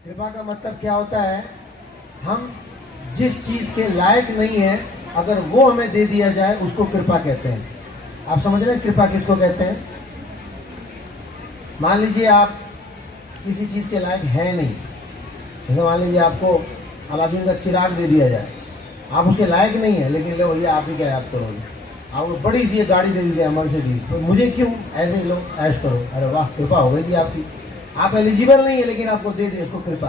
कृपा का मतलब क्या होता है? हम जिस चीज के लायक नहीं है, अगर वो हमें दे दिया जाए, उसको कृपा कहते हैं। आप समझ रहे हैं कृपा किसको कहते हैं? मान लीजिए आप किसी चीज के लायक है नहीं, जैसे मान लीजिए आपको अलादीन का चिराग दे दिया जाए, आप उसके लायक नहीं है, लेकिन लो भैया आप ही क्या याद करोगे, आपको बड़ी सी गाड़ी दे दी जाए मर्सिडीज, तो मुझे क्यों, ऐसे लो ऐश करो, अरे वाह कृपा हो गई जी आपकी। आप एलिजिबल नहीं है लेकिन आपको दे दे, उसको कृपा।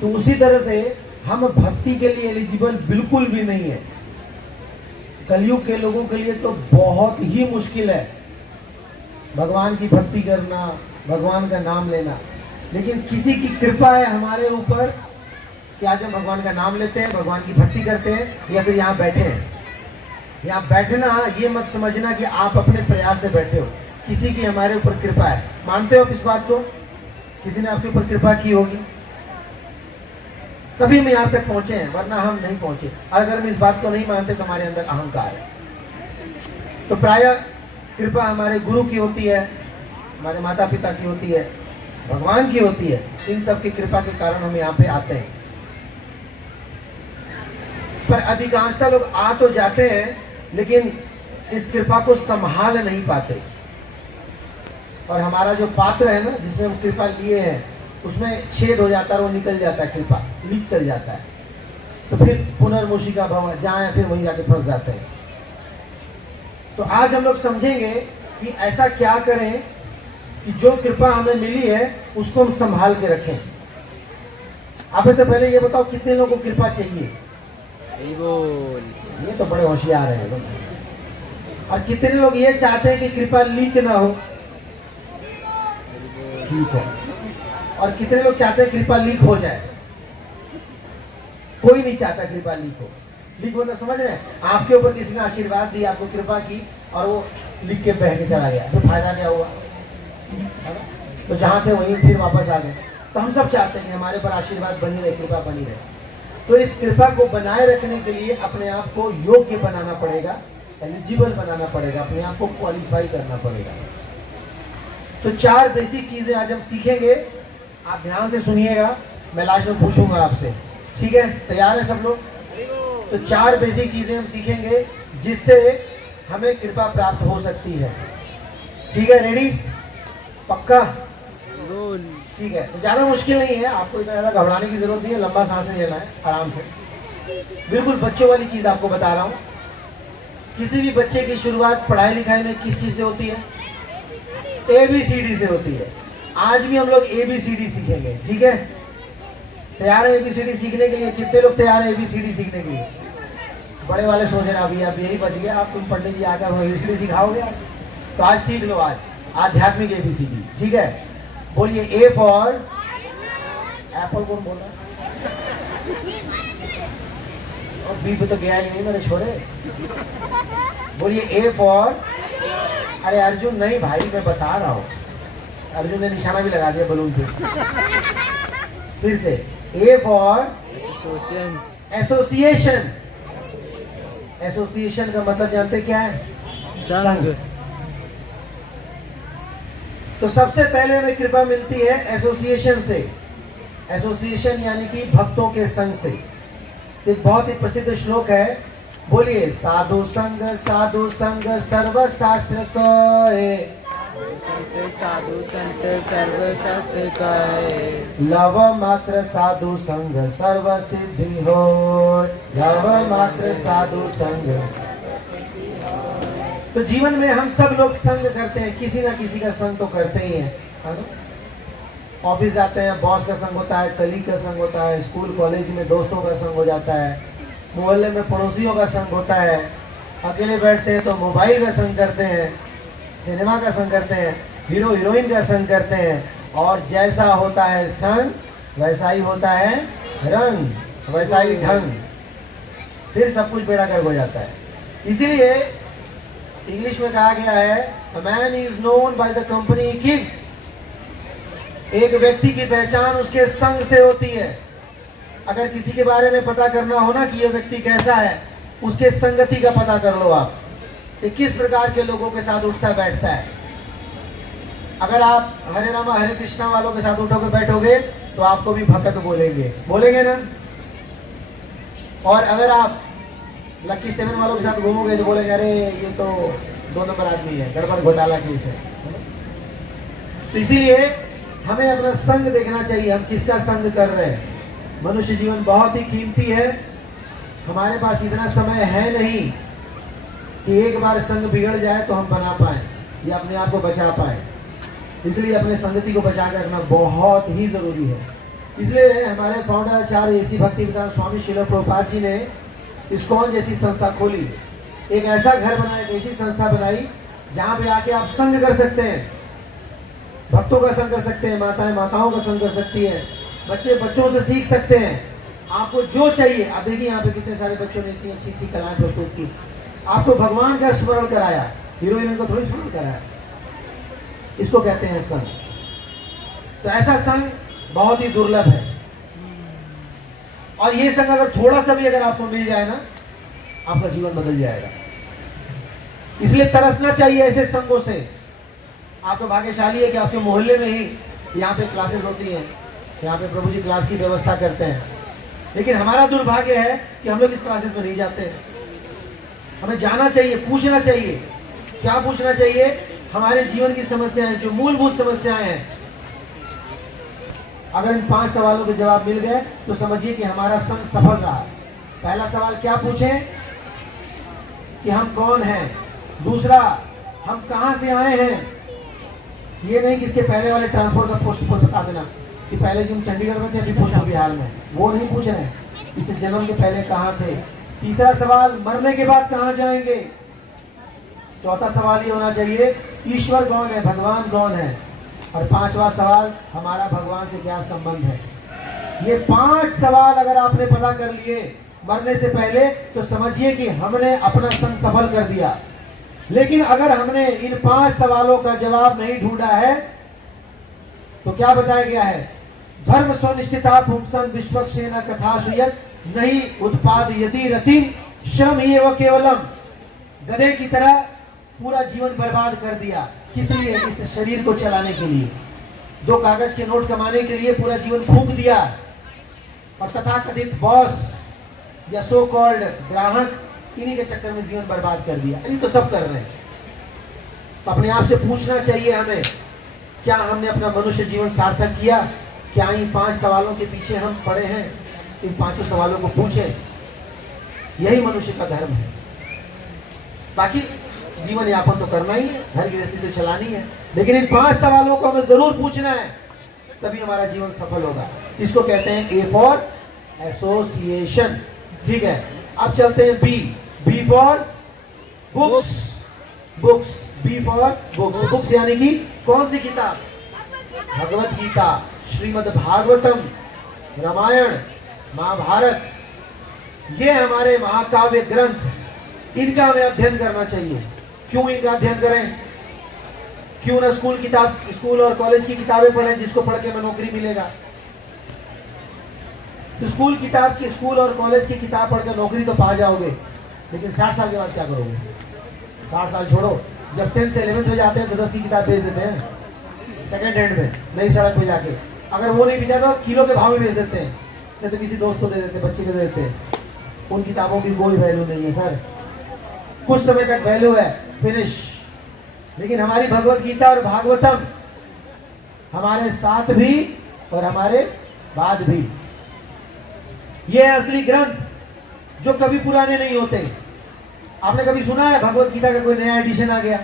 तो उसी तरह से हम भक्ति के लिए एलिजिबल बिल्कुल भी नहीं है। कलयुग के लोगों के लिए तो बहुत ही मुश्किल है भगवान की भक्ति करना, भगवान का नाम लेना। लेकिन किसी की कृपा है हमारे ऊपर कि आज हम भगवान का नाम लेते हैं, भगवान की भक्ति करते हैं, या फिर यहाँ बैठे हैं। यहाँ बैठना ये मत समझना कि आप अपने प्रयास से बैठे हो, किसी की हमारे ऊपर कृपा है। मानते हो आप इस बात को? किसी ने आपके ऊपर कृपा की होगी, तभी हम यहाँ तक पहुंचे हैं, वरना हम नहीं पहुंचे। और अगर हम इस बात को नहीं मानते तो हमारे अंदर अहंकार है। तो प्रायः कृपा हमारे गुरु की होती है, हमारे माता पिता की होती है, भगवान की होती है। इन सब की कृपा के कारण हम यहाँ पे आते हैं। पर अधिकांशतः लोग आ तो जाते हैं, लेकिन इस कृपा को संभाल नहीं पाते। और हमारा जो पात्र है ना, जिसमें हम कृपा लिए हैं, उसमें छेद हो जाता है, वो निकल जाता है, कृपा लीक कर जाता है। तो फिर पुनर्मूषिका भव, जहाँ फिर वहीं जाके फंस जाते हैं। तो आज हम लोग समझेंगे कि ऐसा क्या करें कि जो कृपा हमें मिली है उसको हम संभाल के रखें। आप इससे पहले ये बताओ, कितने लोगों को कृपा चाहिए? ये तो बड़े होशियार हैं लोग। और कितने लोग ये चाहते हैं कि कृपा लीक ना हो? ठीक है। और कितने लोग चाहते हैं कृपा लीक हो जाए? कोई नहीं चाहता कृपा लीक हो। लीक होना समझ रहे हैं? आपके ऊपर किसी ने आशीर्वाद दिया, आपको कृपा की, और वो लिख के बह के चला गया, तो फायदा क्या हुआ? तो जहां थे वहीं फिर वापस आ गए। तो हम सब चाहते हैं कि हमारे पर आशीर्वाद बनी रहे, कृपा बनी रहे। तो इस कृपा को बनाए रखने के लिए अपने आप को योग्य बनाना पड़ेगा, एलिजिबल बनाना पड़ेगा, अपने आप को क्वालिफाई करना पड़ेगा। तो 4 बेसिक चीजें आज हम सीखेंगे। आप ध्यान से सुनिएगा, मैं लास्ट में पूछूंगा आपसे, ठीक है? तैयार है सब लोग? तो 4 बेसिक चीजें हम सीखेंगे जिससे हमें कृपा प्राप्त हो सकती है। ठीक है? रेडी? पक्का? ठीक है। तो ज्यादा मुश्किल नहीं है, आपको इतना ज्यादा घबराने की जरूरत नहीं है, लंबा सांस नहीं लेना है, आराम से। बिल्कुल बच्चों वाली चीज आपको बता रहा हूँ। किसी भी बच्चे की शुरुआत पढ़ाई लिखाई में किस चीज से होती है? ABCD से होती है। आज भी हम लोग ABCD सीखेंगे, ठीक है? तैयार है ABCD सीखने के लिए? कितने लोग तैयार है ABCD सीखने के लिए? बड़े वाले सोच रहे अभी अब यही बच गया, आप तुम पंडित जी आकर ABCD सिखाओगे? तो आज सीख लो, आज आध्यात्मिक ABCD, ठीक है? बोलिए A फॉर एप्पल। कौन बोल रहा है? और B पे तो गया ही नहीं मेरे छोरे। बोलिए A फॉर, अरे अर्जुन नहीं भाई, मैं बता रहा हूँ, अर्जुन ने निशाना भी लगा दिया बलून पे। फिर से A फॉर एसोसिएशन। एसोसिएशन का मतलब जानते क्या है? संघ। तो सबसे पहले हमें कृपा मिलती है एसोसिएशन से। एसोसिएशन यानी कि भक्तों के संघ से। तो एक बहुत ही प्रसिद्ध श्लोक है, बोलिए साधु संग सर्व शास्त्र कहे, साधु संत सर्व शास्त्र कहे, लव मात्र साधु संग सर्व सिद्धि हो। लव मात्र साधु संग। तो जीवन में हम सब लोग संग करते हैं, किसी ना किसी का संग तो करते ही हैं। ऑफिस जाते हैं, बॉस का संग होता है, कलीग का संग होता है, स्कूल कॉलेज में दोस्तों का संग हो जाता है, मोहल्ले में पड़ोसियों का संग होता है, अकेले बैठते हैं तो मोबाइल का संग करते हैं, सिनेमा का संग करते हैं, हीरो हीरोइन का संग करते हैं। और जैसा होता है संग वैसा ही होता है रंग, वैसा ही ढंग, फिर सब कुछ बेड़ा गर्क हो जाता है। इसीलिए इंग्लिश में कहा गया है, a man is known by the company he keeps। एक व्यक्ति की पहचान उसके संग से होती है। अगर किसी के बारे में पता करना हो ना कि यह व्यक्ति कैसा है, उसके संगति का पता कर लो आप, कि किस प्रकार के लोगों के साथ उठता बैठता है। अगर आप हरे रामा हरे कृष्णा वालों के साथ उठोगे बैठोगे तो आपको भी भक्त बोलेंगे, बोलेंगे ना। और अगर आप लकी 7 वालों के साथ घूमोगे तो बोलेंगे अरे ये तो 2 नंबर आदमी है, गड़बड़ घोटाला केस है। तो इसीलिए हमें अपना संग देखना चाहिए, हम किसका संग कर रहे हैं। मनुष्य जीवन बहुत ही कीमती है, हमारे पास इतना समय है नहीं कि एक बार संग बिगड़ जाए तो हम बना पाए या अपने आप को बचा पाए। इसलिए अपने संगति को बचा कर रखना बहुत ही जरूरी है। इसलिए हमारे फाउंडर आचार्य एसी भक्तिवेदांत स्वामी श्रील प्रभुपाद जी ने इस्कॉन जैसी संस्था खोली, एक ऐसा घर बनाया, एक ऐसी संस्था बनाई जहाँ पे आके आप संग कर सकते हैं, भक्तों का संग कर सकते हैं, माताएं माताओं का संग कर सकती है, बच्चे बच्चों से सीख सकते हैं। आपको जो चाहिए, आप देखिए यहाँ पे कितने सारे बच्चों ने इतनी अच्छी अच्छी कलाएं प्रस्तुत की, आपको भगवान का स्मरण कराया, हीरो हीरोइन को थोड़ी स्मरण कराया। इसको कहते हैं संग। तो ऐसा संग बहुत ही दुर्लभ है, और ये संग अगर थोड़ा सा भी अगर आपको मिल जाए ना, आपका जीवन बदल जाएगा। इसलिए तरसना चाहिए ऐसे संगों से। आप तो भाग्यशाली है कि आपके मोहल्ले में ही यहाँ पे क्लासेस होती हैं, यहाँ पे प्रभु जी क्लास की व्यवस्था करते हैं। लेकिन हमारा दुर्भाग्य है कि हम लोग इस क्लासेस में नहीं जाते। हमें जाना चाहिए, पूछना चाहिए। क्या पूछना चाहिए? हमारे जीवन की समस्याएं, जो मूलभूत समस्याएं हैं, अगर इन 5 सवालों के जवाब मिल गए तो समझिए कि हमारा संग सफल रहा। पहला सवाल क्या पूछें कि हम कौन हैं। दूसरा, हम कहां से आए हैं। ये नहीं कि इसके पहले वाले ट्रांसपोर्ट का पोस्ट को बता देना कि पहले जी हम चंडीगढ़ में थे, अभी पोस्ट बिहार में, वो नहीं पूछ रहे हैं। इस जन्म के पहले कहां थे। तीसरा सवाल, मरने के बाद कहां जाएंगे। चौथा सवाल ये होना चाहिए, ईश्वर कौन है, भगवान कौन है। और 5वां सवाल, हमारा भगवान से क्या संबंध है। ये 5 सवाल अगर आपने पता कर लिए मरने से पहले, तो समझिए कि हमने अपना संग सफल कर दिया। लेकिन अगर हमने इन 5 सवालों का जवाब नहीं ढूंढा है, तो क्या बताया गया है, धर्म स्वनिष्ठिता पुंसन विश्वक्सेन कथा सुयत नहीं उत्पाद यदि रतिम श्रम ही एवं केवलम। गधे की तरह पूरा जीवन बर्बाद कर दिया। किस लिए? इस शरीर को चलाने के लिए, 2 कागज के नोट कमाने के लिए पूरा जीवन फूंक दिया। और तथाकथित बॉस या सो कॉल्ड ग्राहक, इन्हीं के चक्कर में जीवन बर्बाद कर दिया। ये तो सब कर रहे हैं। तो अपने आप से पूछना चाहिए हमें, क्या हमने अपना मनुष्य जीवन सार्थक किया। क्या इन 5 सवालों के पीछे हम पड़े हैं। इन 5 सवालों को पूछें, यही मनुष्य का धर्म है। बाकी जीवन यापन तो करना ही है, घर गृहस्थी तो चलानी है, लेकिन इन 5 सवालों को हमें जरूर पूछना है, तभी हमारा जीवन सफल होगा। इसको कहते हैं ए फॉर एसोसिएशन। ठीक है, अब चलते हैं B. B for books. Books, B for books. Books यानी कि कौन सी किताब? भगवत गीता, श्रीमद् भागवतम, रामायण, महाभारत, ये हमारे महाकाव्य ग्रंथ, इनका हमें अध्ययन करना चाहिए। क्यों इनका अध्ययन करें? क्यों ना स्कूल और कॉलेज की किताबें पढ़ें, जिसको पढ़ के हमें नौकरी मिलेगा। तो स्कूल और कॉलेज की किताब पढ़कर नौकरी तो पा जाओगे, लेकिन 60 साल के बाद क्या करोगे? 60 साल छोड़ो, जब 10th से 11th में जाते हैं तो 10 की किताब बेच देते हैं सेकेंड हैंड में, नई सड़क पे जाके। अगर वो नहीं बेचा तो किलो के भाव में बेच देते हैं, नहीं तो किसी दोस्त को दे देते, बच्चे को दे देते हैं। उन किताबों की कोई वैल्यू नहीं है सर, कुछ समय तक वैल्यू है, फिनिश। लेकिन हमारी भगवत गीता और भागवतम हमारे साथ भी और हमारे बाद भी, ये है असली ग्रंथ जो कभी पुराने नहीं होते। आपने कभी सुना है भगवत गीता का कोई नया एडिशन आ गया?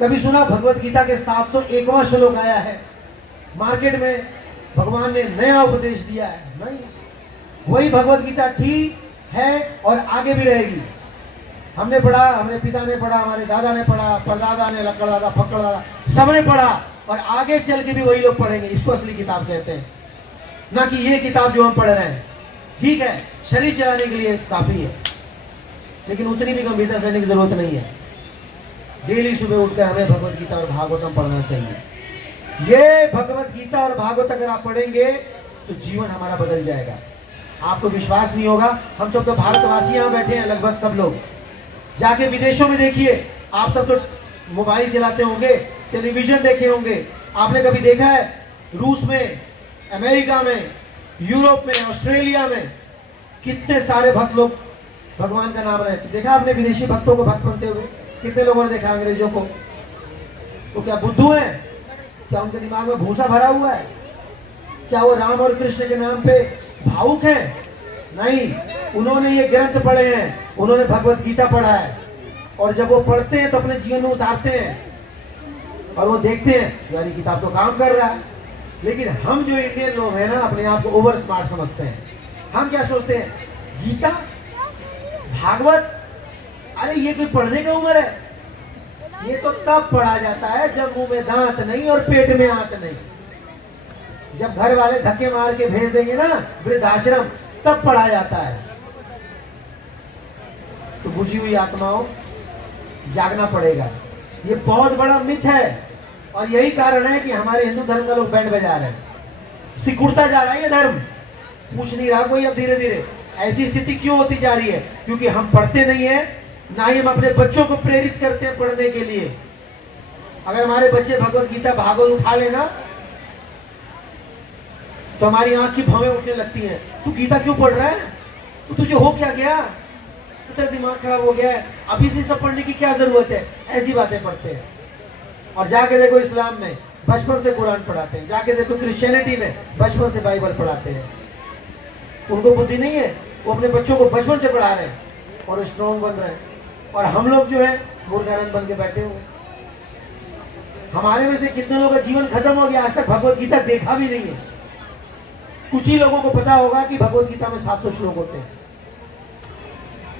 कभी सुना भगवत गीता के 701वां श्लोक आया है, मार्केट में भगवान ने नया उपदेश दिया है? नहीं, वही भगवत गीता थी, है और आगे भी रहेगी। हमने पढ़ा, हमारे पिता ने पढ़ा, हमारे दादा ने पढ़ा, परदादा ने, लक्कड़ दादा, फक्कड़ दादा, सबने पढ़ा, और आगे चल के भी वही लोग पढ़ेंगे। इसको असली किताब कहते हैं, ना कि ये किताब जो हम पढ़ रहे हैं। ठीक है, शरीर चलाने के लिए काफी है, लेकिन उतनी भी गंभीरता से लेने की जरूरत नहीं है। डेली सुबह उठकर हमें भगवत गीता और भागवतम पढ़ना चाहिए। ये भगवत गीता और भागवत अगर आप पढ़ेंगे तो जीवन हमारा बदल जाएगा। आपको विश्वास नहीं होगा, हम सब तो भारतवासी यहाँ बैठे हैं लगभग सब लोग। जाके विदेशों में देखिए, आप सब तो मोबाइल चलाते होंगे, टेलीविजन देखे होंगे। आपने कभी देखा है रूस में अमेरिका में, यूरोप में, ऑस्ट्रेलिया में कितने सारे भक्त लोग भगवान का नाम रहे। देखा आपने विदेशी भक्तों को भक्त बनते हुए? कितने लोगों ने देखा अंग्रेजों को? वो क्या बुद्धू हैं? क्या उनके दिमाग में भूसा भरा हुआ है? क्या वो राम और कृष्ण के नाम पे भावुक हैं? नहीं, उन्होंने ये ग्रंथ पढ़े हैं, उन्होंने भगवत गीता पढ़ा है, और जब वो पढ़ते हैं तो अपने जीवन में उतारते हैं और वो देखते हैं यार ये किताब तो काम कर रहा है। लेकिन हम जो इंडियन लोग हैं ना, अपने आप को ओवर स्मार्ट समझते हैं। हम क्या सोचते हैं, गीता, भागवत, अरे ये कोई पढ़ने का उम्र है? ये तो तब पढ़ा जाता है जब मुंह में दांत नहीं और पेट में आंत नहीं। जब घर वाले धक्के मार के भेज देंगे ना वृद्धाश्रम, तब पढ़ा जाता है। तो बुझी हुई आत्माओं, जागना पड़ेगा। ये बहुत बड़ा मिथ है, और यही कारण है कि हमारे हिंदू धर्म का लोग बैंड बजा रहे हैं। सिकुड़ता जा रहा है ये धर्म, पूछ नहीं रहा कोई अब धीरे धीरे। ऐसी स्थिति क्यों होती जा रही है? क्योंकि हम पढ़ते नहीं है, ना ही हम अपने बच्चों को प्रेरित करते हैं पढ़ने के लिए। अगर हमारे बच्चे भगवत गीता भागवत उठा लेना तो हमारी आंख की भवें उठने लगती हैं। तू गीता क्यों पढ़ रहा है? तो तुझे हो क्या गया? तो तेरा दिमाग खराब हो गया है, अभी से सब पढ़ने की क्या जरूरत है? ऐसी बातें पढ़ते हैं। और जाके देखो इस्लाम में बचपन से कुरान पढ़ाते हैं, जाके देखो क्रिश्चियनिटी में बचपन से बाइबल पढ़ाते हैं। उनको बुद्धि नहीं है, वो अपने बच्चों को बचपन से पढ़ा रहे हैं और स्ट्रॉन्ग बन रहे हैं। और हम लोग जो है मूर्खानंद बन के बैठे हुए। हमारे में से कितने लोगों का जीवन खत्म हो गया, आज तक भगवत गीता देखा भी नहीं है। कुछ ही लोगों को पता होगा कि भगवत गीता में 700 श्लोक होते हैं,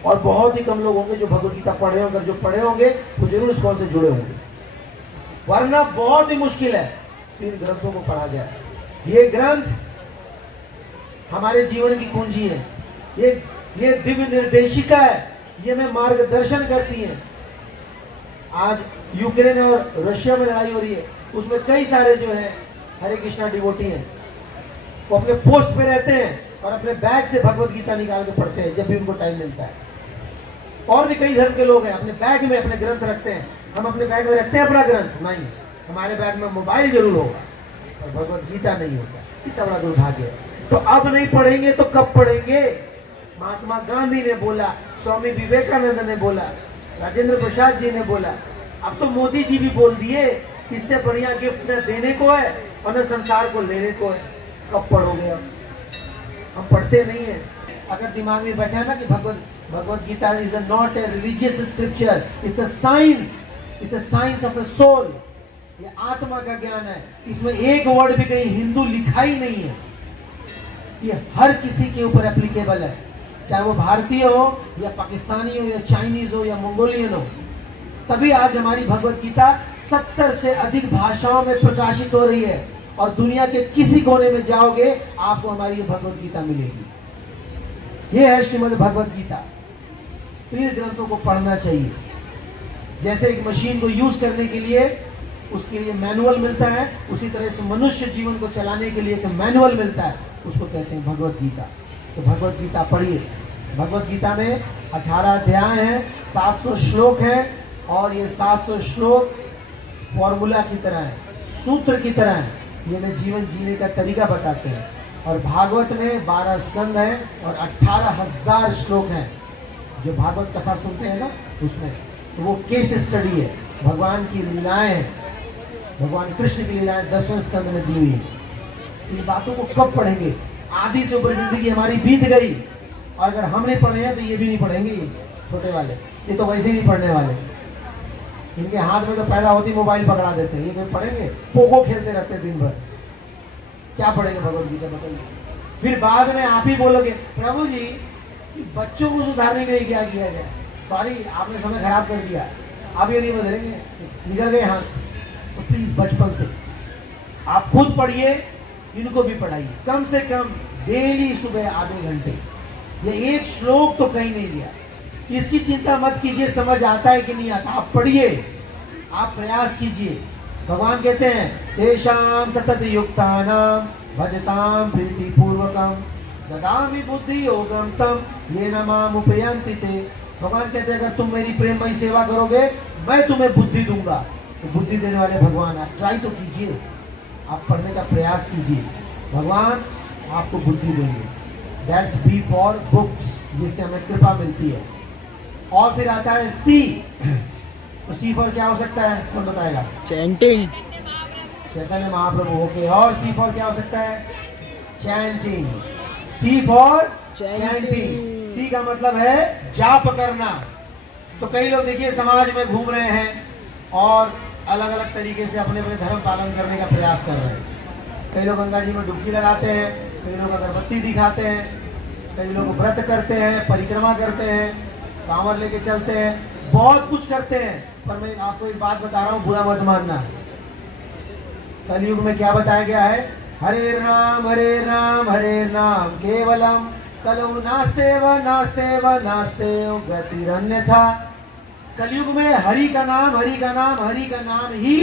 और बहुत ही कम लोग होंगे जो भगवत गीता पढ़े होंगे। जो पढ़े होंगे वो जरूर इस्कॉन से जुड़े होंगे, वरना बहुत ही मुश्किल है इन ग्रंथों को पढ़ा जाए। ये ग्रंथ हमारे जीवन की कुंजी है, ये दिव्य निर्देशिका है, ये हमें मार्गदर्शन करती है। आज यूक्रेन और रशिया में लड़ाई हो रही है, उसमें कई सारे जो है हरे कृष्णा डिवोटी हैं, वो अपने पोस्ट पे रहते हैं और अपने बैग से भगवत गीता निकाल के पढ़ते हैं जब भी उनको टाइम मिलता है। और भी कई धर्म के लोग हैं, अपने बैग में अपने ग्रंथ रखते हैं। हम अपने बैग में रखते हैं अपना ग्रंथ? नहीं, हमारे बैग में मोबाइल जरूर होगा और भगवत गीता नहीं होगा। कितना बड़ा दुर्भाग्य है। तो अब नहीं पढ़ेंगे तो कब पढ़ेंगे? महात्मा गांधी ने बोला, स्वामी विवेकानंद ने बोला, राजेंद्र प्रसाद जी ने बोला, अब तो मोदी जी भी बोल दिए, इससे बढ़िया गिफ्ट न देने को है और न संसार को लेने को है। कब पढ़ोगे? अब हम पढ़ते नहीं है। अगर दिमाग में बैठा है ना कि Bhagavad Gita is not a religious scripture, it's a science, it's a science of a soul, ये आत्मा का ज्ञान है। इसमें एक वर्ड भी कहीं हिंदू लिखा ही नहीं है। ये हर किसी के ऊपर एप्लीकेबल है, चाहे वो भारतीय हो या पाकिस्तानी हो या चाइनीज हो या मंगोलियन हो। तभी आज हमारी भगवत गीता 70 से अधिक भाषाओं में प्रकाशित हो रही है, और दुनिया के किसी कोने में जाओगे आपको हमारी भगवत गीता मिलेगी। ये है श्रीमद् भगवत गीता। तो इन ग्रंथों को पढ़ना चाहिए। जैसे एक मशीन को यूज करने के लिए उसके लिए मैनुअल मिलता है, उसी तरह से मनुष्य जीवन को चलाने के लिए एक मैनुअल मिलता है, उसको कहते हैं भगवत गीता। तो भगवत गीता पढ़िए। भगवत गीता में 18 अध्याय हैं, 700 श्लोक हैं, और ये 700 श्लोक फॉर्मूला की तरह है, सूत्र की तरह है। ये हमें जीवन जीने का तरीका बताते हैं। और भागवत में 12 स्कंद हैं और 18,000 श्लोक हैं। जो भागवत कथा सुनते हैं ना उसमें, तो वो केस स्टडी है, भगवान की लीलाएं हैं, भगवान कृष्ण की लीलाएं 10वें स्कंद में दी हुई है। इन बातों को कब पढ़ेंगे? आधी से ऊपर जिंदगी हमारी बीत गई, और अगर हम नहीं पढ़े हैं तो ये भी नहीं पढ़ेंगे। ये छोटे वाले, ये तो वैसे ही नहीं पढ़ने वाले। इनके हाथ में तो पैदा होती मोबाइल पकड़ा देते हैं, ये कोई पढ़ेंगे? पोगो खेलते रहते हैं दिन भर, क्या पढ़ेंगे भगवत गीता? बताइए। फिर बाद में आप ही बोलोगे, प्रभु जी बच्चों को सुधारने के लिए क्या किया जाए? सॉरी, आपने समय खराब कर दिया, आप ये नहीं बदलेंगे, निकल गए हाथ से। तो प्लीज बचपन से आप खुद पढ़िए, इनको भी पढ़ाइए, कम से कम डेली सुबह आधे घंटे। ये एक श्लोक तो कहीं नहीं गया, इसकी चिंता मत कीजिए समझ आता है कि नहीं आता। आप पढ़िए, आप प्रयास कीजिए। भगवान कहते हैं, तेषां सतत युक्तानां भजतां प्रीति पूर्वकम ददामि बुद्धि योगम तम येन माम उपयन्ति ते। भगवान कहते हैं, अगर तुम मेरी प्रेममयी सेवा करोगे मैं तुम्हें बुद्धि दूंगा। तो बुद्धि देने वाले भगवान, आप ट्राई तो कीजिए, आप पढ़ने का प्रयास कीजिए। भगवान आपको बुद्धि देंगे। दैट्स बी फॉर बुक्स, जिससे हमें कृपा मिलती है। और फिर आता है सी। तो सी फॉर क्या हो सकता है, कौन बताएगा? चैंटिंग। चैतन्य महाप्रभु। ओके, और सी फॉर क्या हो सकता है? Chanting. C for chanting. C का मतलब है जाप करना। तो कई लोग देखिए समाज में घूम रहे हैं और अलग अलग तरीके से अपने अपने धर्म पालन करने का प्रयास कर रहे हैं। कई लोग गंगा जी में डुबकी लगाते हैं, कई लोग अगरबत्ती दिखाते हैं, कई लोग व्रत करते हैं, परिक्रमा करते हैं, कांवर लेके चलते हैं, बहुत कुछ करते हैं। पर मैं आपको एक बात बता रहा हूँ, बुरा मत मानना। कलयुग में क्या बताया गया है? हरे राम हरे नाम केवलम कलौ नास्ते व नास्ते गतिरन्यथा। कलयुग में हरि का नाम ही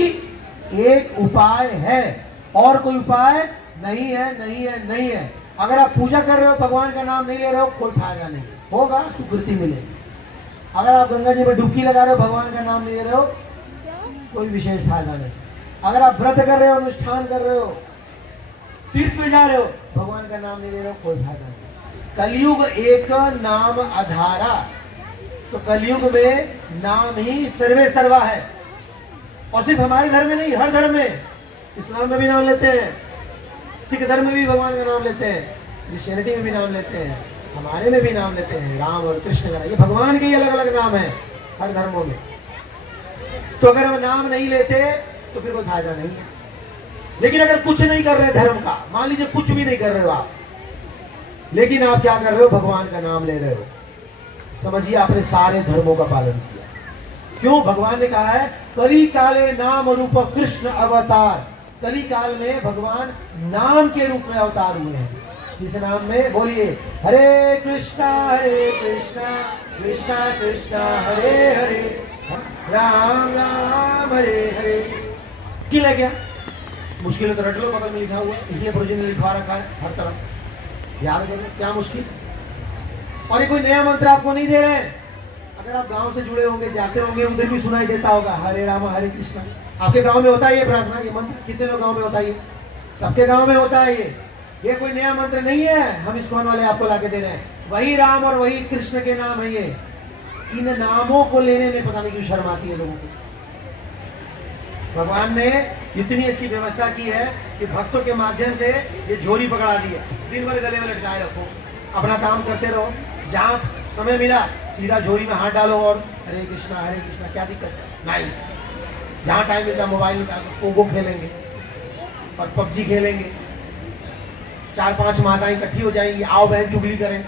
एक उपाय है, और कोई उपाय नहीं है। अगर आप पूजा कर रहे हो, भगवान का नाम नहीं ले रहे हो, कोई फायदा नहीं होगा, सुकृति मिलेगी। अगर आप गंगा जी में डुबकी लगा रहे हो, भगवान का नाम नहीं ले रहे हो, कोई विशेष फायदा नहीं। अगर आप व्रत कर रहे हो, अनुष्ठान कर रहे हो, तीर्थ में जा रहे हो, भगवान का नाम नहीं ले रहे हो, कोई फायदा नहीं। कलयुग एक नाम आधारा। तो कलयुग में नाम ही सर्वे सर्वा है। और सिर्फ हमारे धर्म में नहीं, हर धर्म में। इस्लाम में भी नाम लेते हैं, सिख धर्म में भी भगवान का नाम लेते हैं, क्रिश्चियनिटी में भी नाम लेते हैं, हमारे में भी नाम लेते हैं, राम और कृष्ण का। ये भगवान के ही अलग अलग नाम है हर धर्मों में। तो अगर हम नाम नहीं लेते तो फिर कोई फायदा नहीं है। लेकिन अगर कुछ नहीं कर रहे धर्म का, मान लीजिए कुछ भी नहीं कर रहे हो आप, लेकिन आप क्या कर रहे हो? भगवान का नाम ले रहे हो, समझिए आपने सारे धर्मों का पालन किया। क्यों? भगवान ने कहा है कली काले नाम रूप कृष्ण अवतार। कली काल में भगवान नाम के रूप में अवतार हुए हैं। किस नाम में? बोलिए, हरे कृष्णा कृष्णा कृष्णा हरे हरे, राम राम हरे हरे। क्यों है क्या? मुश्किल है तो रट लो, बगल में लिखा हुआ, इसलिए प्रभु ने लिखवा रखा है हर तरफ, याद करो क्या मुश्किल। और ये कोई नया मंत्र आपको नहीं दे रहे हैं। अगर आप गांव से जुड़े होंगे, जाते होंगे, उधर भी सुनाई देता होगा हरे राम हरे कृष्णा। आपके गांव में होता है ये प्रार्थना, ये मंत्र? कितने लोग गांव में होता है? ये सबके गांव में होता है। ये कोई नया मंत्र नहीं है, हम इस्कॉन वाले आपको लाके दे रहे हैं। वही राम और वही कृष्ण के नाम है ये। इन नामों को लेने में पता नहीं क्यों शर्म आती है लोगों को। भगवान ने इतनी अच्छी व्यवस्था की है कि भक्तों के माध्यम से ये झोली पकड़ा दी है। दिन भर गले में लटकाए रखो, अपना काम करते रहो, जहाँ समय मिला सीधा झोली में हाथ डालो और हरे कृष्णा, क्या दिक्कत है? नहीं, जहाँ टाइम मिलता मोबाइल निकाल पोगो खेलेंगे और पबजी खेलेंगे, 4-5 माताएं इकट्ठी हो जाएंगी, आओ बहन चुगली करें,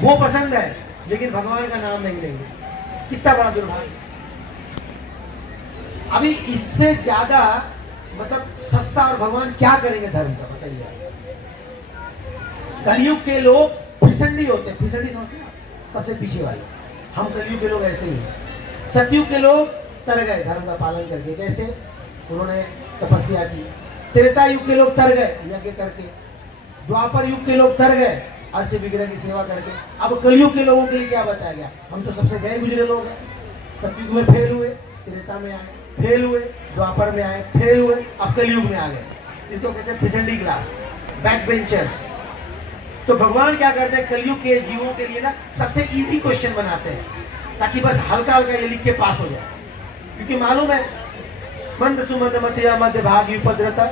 वो पसंद है, लेकिन भगवान का नाम नहीं लेंगे। कितना बड़ा दुर्भाग्य। अभी इससे ज्यादा मतलब सस्ता और भगवान क्या करेंगे धर्म का, बताइए। कलयुग के लोग फिसंडी होते हैं, फिसंडी समझते हैं सबसे पीछे वाले। हम कलयुग के लोग ऐसे ही हैं। सतयुग के लोग तर गए धर्म का पालन करके, कैसे? उन्होंने तपस्या की। त्रेता युग के लोग तर गए यज्ञ करके। द्वापर युग के लोग तर गए अर्च विग्रह की सेवा करके। अब कलयुग के लोगों के लिए क्या बताया गया? हम तो सबसे गए गुजरे लोग हैं। सतयुग में फेल हुए, त्रेता में आए, फेल हुए, द्वापर में आए, फेल हुए, अब कलयुग में आ गए। इसको कहते हैं फिसंडी क्लास, बैक बेंचर्स। तो भगवान क्या करते हैं? कलयुग के जीवों के लिए ना सबसे इजी क्वेश्चन बनाते हैं, ताकि बस हल्का हल्का ये लिख के पास हो जाए। क्योंकि मालूम है मंद सुमंद मतिया मध्य भाग उपद्रता।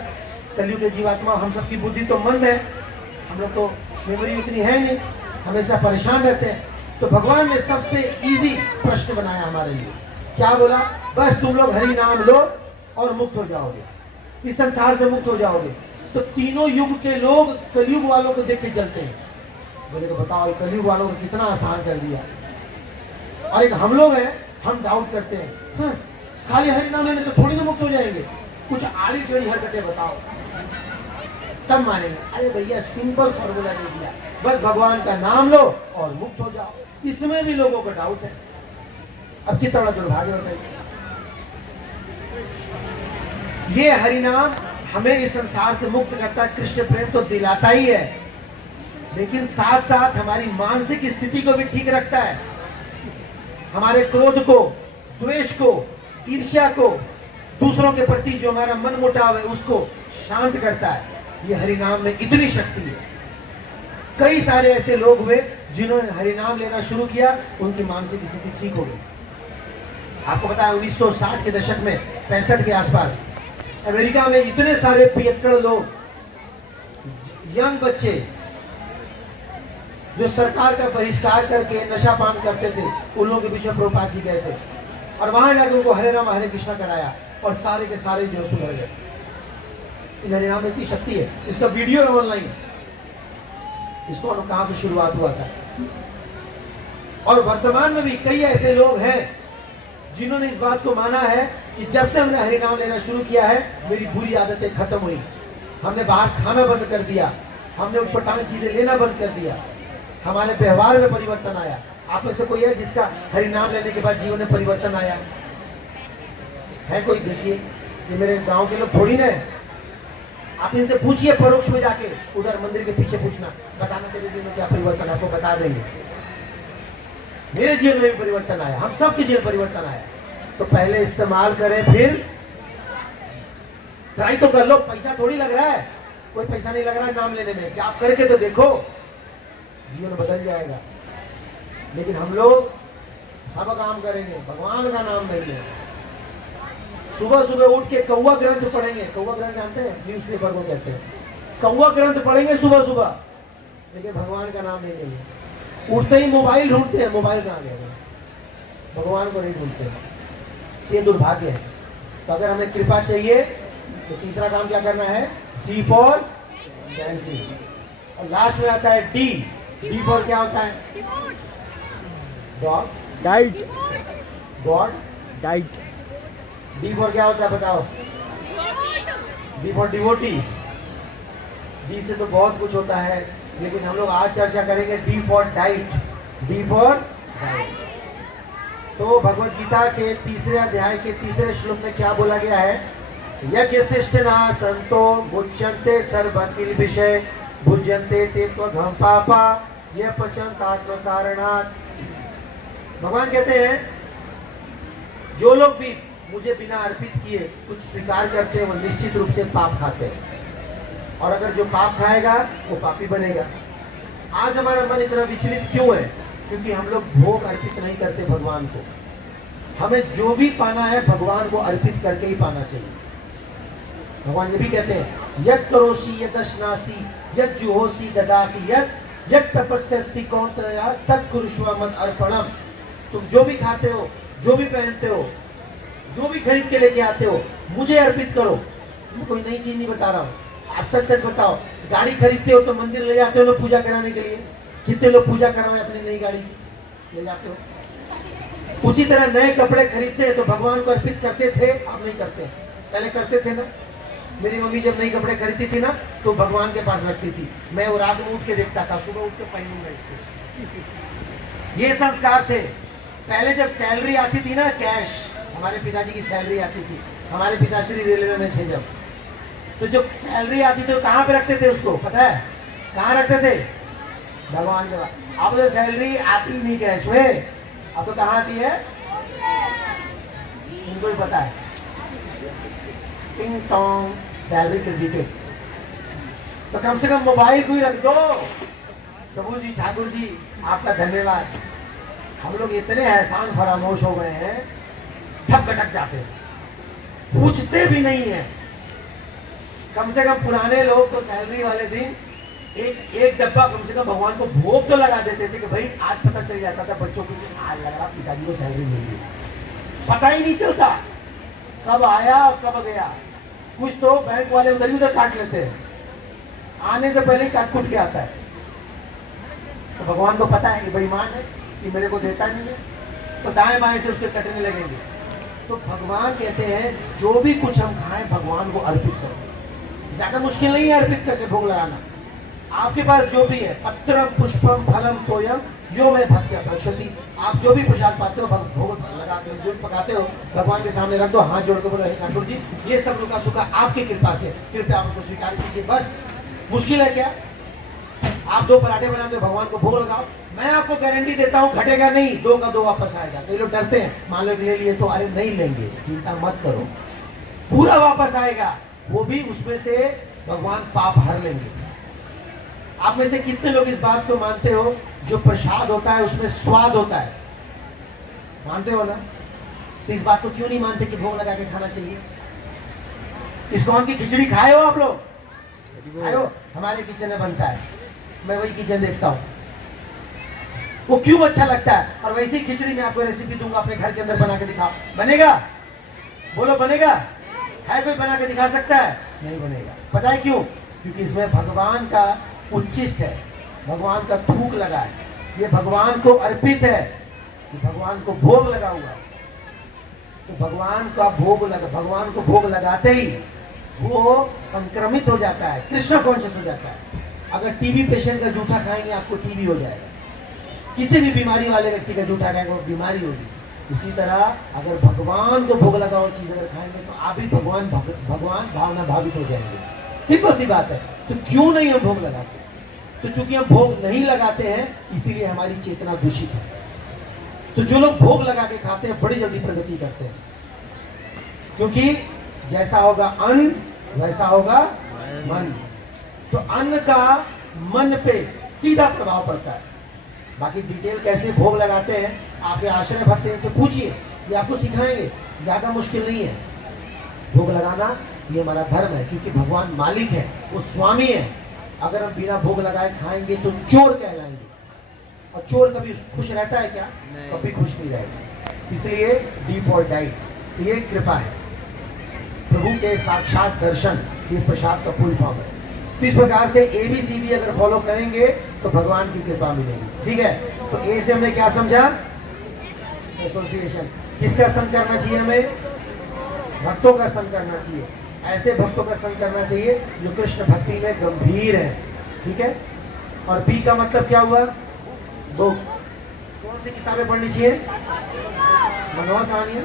कलयुग के जीवात्मा, हम सबकी बुद्धि तो मंद है, हम लोग तो मेमोरी इतनी है नहीं, हमेशा परेशान रहते हैं। तो भगवान ने सबसे इजी प्रश्न बनाया हमारे लिए। क्या बोला? बस तुम लोग हरि नाम लो और मुक्त हो जाओगे, इस संसार से मुक्त हो जाओगे। तो तीनों युग के लोग कलयुग वालों को देख के चलते हैं। बोले तो बताओ, ये कलयुग वालों को कितना आसान कर दिया। और एक हम लोग हैं, हम डाउट करते हैं, हाँ, खाली हरि नाम लेने से थोड़ी ना मुक्त हो जाएंगे, कुछ आड़ी टेढ़ी हरकतें बताओ तब मानेंगे। अरे भैया सिंपल फॉर्मूला दे दिया, बस भगवान का नाम लो और मुक्त हो जाओ। इसमें भी लोगों का डाउट है। अब कितना बड़ा दुर्भाग्य होता है। ये हरि नाम हमें इस संसार से मुक्त करता है, कृष्ण प्रेम तो दिलाता ही है, लेकिन साथ साथ हमारी मानसिक स्थिति को भी ठीक रखता है। हमारे क्रोध को, द्वेष को, ईर्ष्या को, दूसरों के प्रति जो हमारा मन मुटाव है उसको शांत करता है। ये हरिनाम में इतनी शक्ति है। कई सारे ऐसे लोग हुए जिन्होंने हरिनाम लेना शुरू किया, उनकी मानसिक स्थिति ठीक हो गई। आपको पता है 1960 के दशक में 65 के आसपास अमेरिका में इतने सारे पियक्कड़ लोग, यंग बच्चे जो सरकार का बहिष्कार करके नशा पान करते थे, उन लोगों के पीछे प्रभुपाद जी गए थे और वहां जाकर उनको हरे राम हरे कृष्णा कराया और सारे के सारे जो सुधर गए। इन हरिनाम में इतनी शक्ति है। इसका वीडियो है ऑनलाइन, इसको कहां से शुरुआत हुआ था। और वर्तमान में भी कई ऐसे लोग हैं जिन्होंने इस बात को माना है कि जब से हमने हरिनाम लेना शुरू किया है, मेरी बुरी आदतें खत्म हुई। हमने बाहर खाना बंद कर दिया, हमने उटपटांग चीजें लेना बंद कर दिया, हमारे व्यवहार में परिवर्तन आया। आप में से कोई है जिसका हरिनाम लेने के बाद जीवन में परिवर्तन आया है? कोई देखिए, ये मेरे गांव के लोग थोड़ी ना है। आप इनसे पूछिए परोक्ष में जाके, उधर मंदिर के पीछे पूछना, बताना तेरे जीवन में क्या परिवर्तन, आपको बता देंगे। मेरे जीवन में भी परिवर्तन आया, हम सबके जीवन में परिवर्तन आया। तो पहले इस्तेमाल करें, फिर ट्राई तो कर लो। पैसा थोड़ी लग रहा है, कोई पैसा नहीं लग रहा है नाम लेने में। जाप करके तो देखो, जीवन बदल जाएगा। लेकिन हम लोग सब काम करेंगे, भगवान का नाम लेंगे। सुबह सुबह उठ के कौवा ग्रंथ पढ़ेंगे। कौवा ग्रंथ जानते हैं? न्यूज़पेपर को कहते हैं। कौवा ग्रंथ पढ़ेंगे सुबह सुबह, लेकिन भगवान का नाम नहीं लेंगे। उठते ही मोबाइल ढूंढते हैं, मोबाइल कहाँ गया, भगवान को नहीं ढूंढते। ये दुर्भाग्य है। तो अगर हमें कृपा चाहिए तो तीसरा काम क्या करना है? सी फॉर चैंटिंग। और लास्ट में आता है डी। डी फॉर क्या होता है? Dog, diet, God, diet, D for क्या होता है बताओ? D for devotee. डी से तो बहुत कुछ होता है, लेकिन हम लोग आज चर्चा करेंगे D for diet. D for diet. तो भगवत गीता के तीसरे अध्याय के तीसरे श्लोक में क्या बोला गया है? यज्ञ शिष्टना संतो मुच्यन्ते सर्व किल विषय भुज्यन्ते ते त्वघं पापा ये पचन्त आत्म कारणात्। भगवान कहते हैं जो लोग भी मुझे बिना अर्पित किए कुछ स्वीकार करते हैं, वो निश्चित रूप से पाप खाते हैं। और अगर जो पाप खाएगा वो पापी बनेगा। आज हमारा मन इतना विचलित क्यों है? क्योंकि हम लोग भोग अर्पित नहीं करते भगवान को। हमें जो भी पाना है भगवान को अर्पित करके ही पाना चाहिए। भगवान ये भी कहते हैं यत् करोषि यदश्नासि यत् जुहोषि ददासि यत् तपस्यसि कौन्तेय तत् कुरुष्व मद अर्पणम। तुम जो भी खाते हो, जो भी पहनते हो, जो भी खरीद के लेके आते हो, मुझे अर्पित करो। मैं कोई नई चीज नहीं बता रहा हूँ। आप सच सच बताओ, गाड़ी खरीदते हो तो मंदिर ले जाते हो ना पूजा कराने के लिए? कितने लोग पूजा करवाए अपनी नई गाड़ी की? ले जाते हो। उसी तरह नए कपड़े खरीदते हैं तो भगवान को अर्पित करते थे, अब नहीं करते। पहले करते थे ना। मेरी मम्मी जब नई कपड़े खरीदती थी ना तो भगवान के पास रखती थी। मैं वो रात में उठ के देखता था, सुबह उठ के पहनूंगा इसको। ये संस्कार थे। पहले जब सैलरी आती थी ना, कैश, हमारे पिताजी की सैलरी आती थी, हमारे पिताश्री रेलवे में थे जब, तो जब सैलरी आती थी तो कहाँ पे रखते थे उसको? पता है कहाँ रखते थे? भगवान के पास। अब तो सैलरी आती नहीं कैश में, अब तो कहाँ आती है? उनको ही पता है। टिंग टोंग, सैलरी क्रेडिटेड। तो कम से कम मोबाइल को ही रख दो। प्रभु जी, ठाकुर जी, आपका धन्यवाद। हम लोग इतने एहसान फरामोश हो गए हैं, सब भटक जाते हैं, पूछते भी नहीं है। कम से कम पुराने लोग तो सैलरी वाले दिन एक डब्बा कम से कम भगवान को भोग तो लगा देते थे कि भाई आज पता चल जाता था बच्चों को कि आज लग रहा पिताजी को सैलरी मिल गई। पता ही नहीं चलता कब आया और कब गया। कुछ तो बैंक वाले उधर ही उधर काट लेते हैं, आने से पहले ही काट कूट के आता है। तो भगवान को पता है ये बेईमान है, ये मेरे को देता नहीं है, तो दाएं बाएं से उसके कटने लगेंगे। तो भगवान कहते हैं जो भी कुछ हम खाएं भगवान को अर्पित करो। ज्यादा मुश्किल नहीं है अर्पित करके भोग लगाना। आपके पास जो भी है, पत्रम पुष्पम फलम तोयम यो में भक्त्या प्रक्षति। आप जो भी प्रसाद पाते हो, भोग लगाते हो, दूध पकाते हो, भगवान के सामने रख दो, हाथ जोड़ के बोलो हे ठाकुर जी, ये सब रुका सुखा आपकी कृपा से, कृपया आप उसको स्वीकार कीजिए। बस मुश्किल है क्या? आप 2 पराठे बनाते हो, भगवान को भोग लगाओ, मैं आपको गारंटी देता हूँ घटेगा नहीं, 2 का 2 वापस आएगा। तो ये लोग डरते हैं, मान लो ले लिए तो अरे नहीं लेंगे, चिंता मत करो, पूरा वापस आएगा। वो भी उसमें से भगवान पाप हर लेंगे। आप में से कितने लोग इस बात को मानते हो जो प्रसाद होता है उसमें स्वाद होता है? मानते हो ना? तो इस बात को क्यों नहीं मानते कि भोग लगा के खाना चाहिए? इस्कॉन की खिचड़ी खाए हो आप लोग? खाए हो? हमारे किचन में बनता है, मैं वही किचन देखता हूँ। वो क्यों अच्छा लगता है? और वैसे ही खिचड़ी में आपको रेसिपी दूंगा, अपने घर के अंदर बना के दिखाओ। बनेगा? बोलो बनेगा? है कोई बना के दिखा सकता है? नहीं बनेगा। पता है क्यों? क्योंकि इसमें भगवान का उच्छिष्ट है, भगवान का थूक लगा है, ये भगवान को अर्पित है, ये भगवान को भोग लगा हुआ है। तो भगवान को भोग लगाते ही वो संक्रमित हो जाता है, कृष्ण कॉन्शियस हो जाता है। अगर टीबी पेशेंट का जूठा खाएंगे आपको टीबी हो जाएगा, किसी भी बीमारी वाले व्यक्ति का जूठा खाएंगे वो बीमारी होगी। उसी तरह अगर भगवान को भोग लगा हुआ चीज अगर खाएंगे तो आप भी भगवान भावना भावित हो जाएंगे। सिंपल सी बात है। तो क्यों नहीं हम भोग लगाते? तो चूंकि हम भोग नहीं लगाते हैं इसीलिए हमारी चेतना दूषित है। तो जो लोग भोग लगा के खाते हैं बड़ी जल्दी प्रगति करते हैं, क्योंकि जैसा होगा अन्न वैसा होगा मन। तो अन्न का मन पे सीधा प्रभाव पड़ता है। बाकी डिटेल कैसे भोग लगाते हैं आपके आश्रय भक्त से पूछिए, ये आपको सिखाएंगे, ज्यादा मुश्किल नहीं है। भोग लगाना ये हमारा धर्म है, क्योंकि भगवान मालिक है, वो स्वामी है। अगर हम बिना भोग लगाए खाएंगे तो चोर कहलाएंगे, और चोर कभी खुश रहता है क्या? कभी खुश नहीं रहेगा। इसलिए डी फॉर डाइट, तो ये कृपा है, प्रभु के साक्षात दर्शन, ये प्रसाद का फुल फॉर्म है। तो इस प्रकार से ABCD अगर फॉलो करेंगे तो भगवान की कृपा मिलेगी। ठीक है, तो ए से हमने क्या समझा? एसोसिएशन। किसका संग करना चाहिए हमें? भक्तों का संग करना चाहिए। ऐसे भक्तों का संग करना चाहिए जो कृष्ण भक्ति में गंभीर है। ठीक है, और बी का मतलब क्या हुआ? बुक्स। कौन सी किताबें पढ़नी चाहिए? मनोहर कहानियां।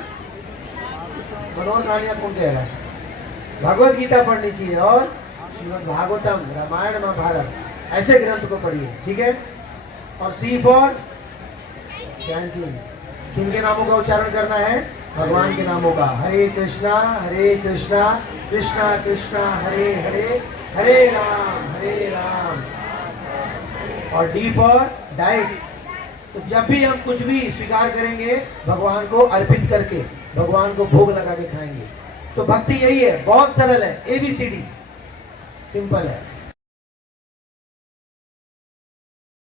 मनोहर कहानियां कौन कह रहा है? भगवत गीता पढ़नी चाहिए, और श्रीमद् भागवतम, रामायण, महाभारत, ऐसे ग्रंथ को पढ़िए। ठीक है, और सी फॉर ध्यानचीन। किनके नामों का उच्चारण करना है? भगवान के नामों का। हरे कृष्णा कृष्णा कृष्णा हरे हरे, हरे राम। और डी फॉर डाइट। तो जब भी हम कुछ भी स्वीकार करेंगे भगवान को अर्पित करके, भगवान को भोग लगा के खाएंगे। तो भक्ति यही है, बहुत सरल है, ABCD, सिंपल है।